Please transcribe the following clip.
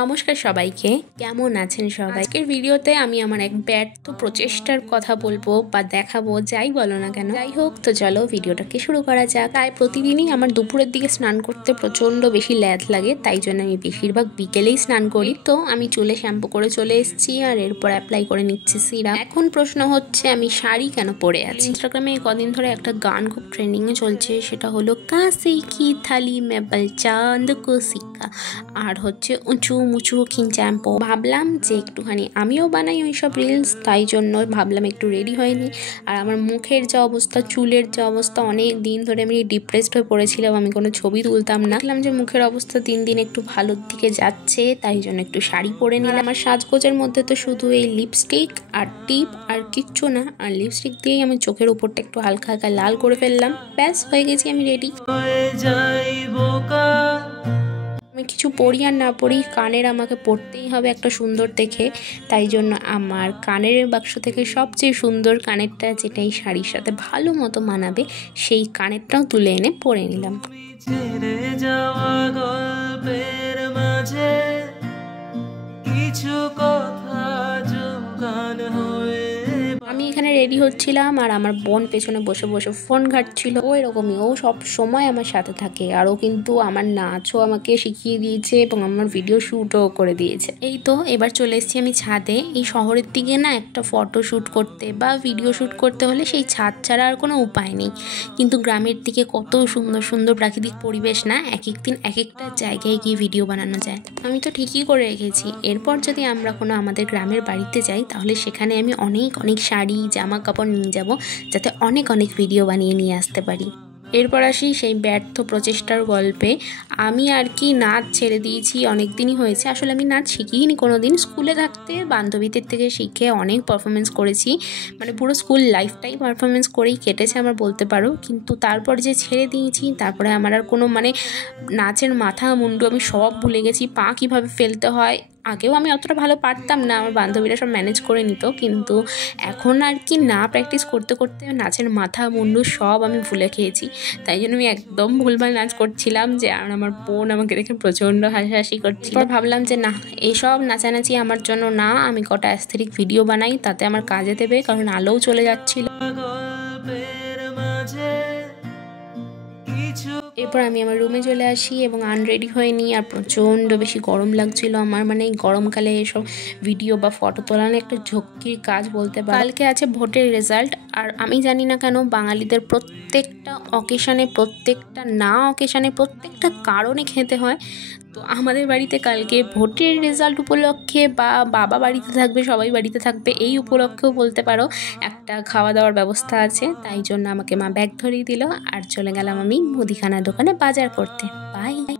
নমস্কার সবাইকে, কেমন আছেন সবাই? আজকের ভিডিওতে আমি আমার এক ব্যর্থ প্রচেষ্টার কথা বলবো বা দেখাবো, যাই বলো না কেন। যাই হোক, তো চলো ভিডিওটাকে শুরু করা যাক। প্রায় প্রতিদিনই আমার দুপুরের দিকে স্নান করতে প্রচন্ড বেশি ল্যাদ লাগে, তাই জন্য আমি বেশিরভাগ বিকেলেই স্নান করি। তো আমি চুলে শ্যাম্পু করে চলে এসেছি আর এরপর অ্যাপ্লাই করে নিচ্ছি সিরাম। এখন প্রশ্ন হচ্ছে আমি শাড়ি কেন পরে আছি। ইনস্টাগ্রামে কদিন ধরে একটা গান খুব ট্রেন্ডিং এ চলছে, সেটা হলো কাশি কি থালি মেবল চাঁদ কো সিক্কা, আর হচ্ছে উঁচু মুচু খিঞ্চাম্পো। ভাবলাম যে একটুখানি আমিও বানাই ওইসব রিলস, তাই জন্য ভাবলাম একটু রেডি হয়নি। আর আমার মুখের যা অবস্থা, চুলের যা অবস্থা, অনেক দিন ধরে আমি ডিপ্রেসড হয়ে পড়েছিলাম, আমি কোনো ছবি তুলতাম না। দেখলাম যে মুখের অবস্থা দিন দিন একটু ভালোর দিকে যাচ্ছে, তাই জন্য একটু শাড়ি পরে নিলাম। আমার সাজগোজের মধ্যে তো শুধু এই লিপস্টিক আর টিপ আর কিচ্ছু না, আর লিপস্টিক দিয়েই আমি চোখের উপরটা একটু হালকা হালকা লাল করে ফেললাম। ব্যাস, হয়ে গেছি আমি রেডি। আমি কিছু পরি আর না পরি, কানের আমাকে পরতেই হবে একটা সুন্দর দেখে, তাই জন্য আমার কানের বাক্স থেকে সবচেয়ে সুন্দর কানেরটা, যেটা এই শাড়ির সাথে ভালো মতো মানাবে, সেই কানেরটাও তুলে এনে পরে নিলাম। আমি এখানে রেডি হচ্ছিলাম আর আমার বোন পেছনে বসে বসে ফোন ঘাটছিল। ও এরকমই, ও সব সময় আমার সাথে থাকে, আর ও কিন্তু আমার নাচও আমাকে শিখিয়ে দিয়েছে এবং আমার ভিডিও শ্যুটও করে দিয়েছে। এই তো এবার চলে এসেছি আমি ছাদে। এই শহরের দিকে না একটা ফটো শ্যুট করতে বা ভিডিও শ্যুট করতে হলে সেই ছাদ ছাড়া আর কোনো উপায় নেই, কিন্তু গ্রামের দিকে কত সুন্দর সুন্দর প্রাকৃতিক পরিবেশ না, এক এক দিন এক একটা জায়গায় গিয়ে ভিডিও বানানো যায়। আমি তো ঠিকই করে রেখেছি, এরপর যদি আমরা কোনো আমাদের গ্রামের বাড়িতে যাই তাহলে সেখানে আমি অনেক অনেক শাড়ি জামা কাপড় নিয়ে যাব, যাতে অনেক অনেক ভিডিও বানিয়ে নিয়ে আসতে পারি। এরপর আসি সেই ব্যর্থ প্রচেষ্টার গল্পে। আমি আর কি নাচ ছেড়ে দিয়েছি অনেক দিনই হয়েছে। আসলে আমি নাচ শিখিনি কোনো দিন। স্কুলে থাকতে বান্ধবীদের থেকে শিখে অনেক পারফরমেন্স করেছি, মানে পুরো স্কুল লাইফটাই পারফরমেন্স করেই কেটেছে আমার বলতে পারো। কিন্তু তারপর যে ছেড়ে দিয়েছি, তারপরে আমার আর কোনো নাচের মাথা মুন্ডু আমি সব ভুলে গেছি। পা কীভাবে ফেলতে হয় আগেও আমি অতটা ভালো পারতাম না, আমার বান্ধবীরা সব ম্যানেজ করে নিত, কিন্তু এখন আর কি না প্র্যাকটিস করতে করতে নাচের মাথা মুন্ডু সব আমি ভুলে খেয়েছি। তাই জন্য আমি একদম ভুলভাল নাচ করছিলাম, যে আমার বোন আমাকে দেখে প্রচণ্ড হাসাহাসি করছিল। ভাবলাম যে না, এইসব নাচানাচি আমার জন্য না, আমি কটা অ্যাস্থেটিক ভিডিও বানাই, তাতে আমার কাজে দেবে, কারণ আলোও চলে যাচ্ছিল। এরপর আমি আমার রুমে চলে আসি এবং আনরেডি হয়ে নিই, আর প্রচণ্ড বেশি গরম লাগছিল আমার। মানে এই গরমকালে এসব ভিডিও বা ফটো তোলানো একটা ঝক্কির কাজ বলতে পারি। কালকে আছে ভোটের রেজাল্ট, আর আমি জানি না কেন বাঙালিদের প্রত্যেকটা অকেশানে, প্রত্যেকটা না অকেশানে, প্রত্যেকটা কারণে খেতে হয়। তো আমাদের বাড়িতে কালকে ভোটের রেজাল্ট উপলক্ষে, বা বাবা বাড়িতে থাকবে, সবাই বাড়িতে থাকবে, এই উপলক্ষেও বলতে পারো একটা খাওয়া দাওয়ার ব্যবস্থা আছে। তাই জন্য আমাকে মা ব্যাগ ধরিয়ে দিল আর চলে গেলাম আমি মুদিখানা দোকানে বাজার করতে। বাই।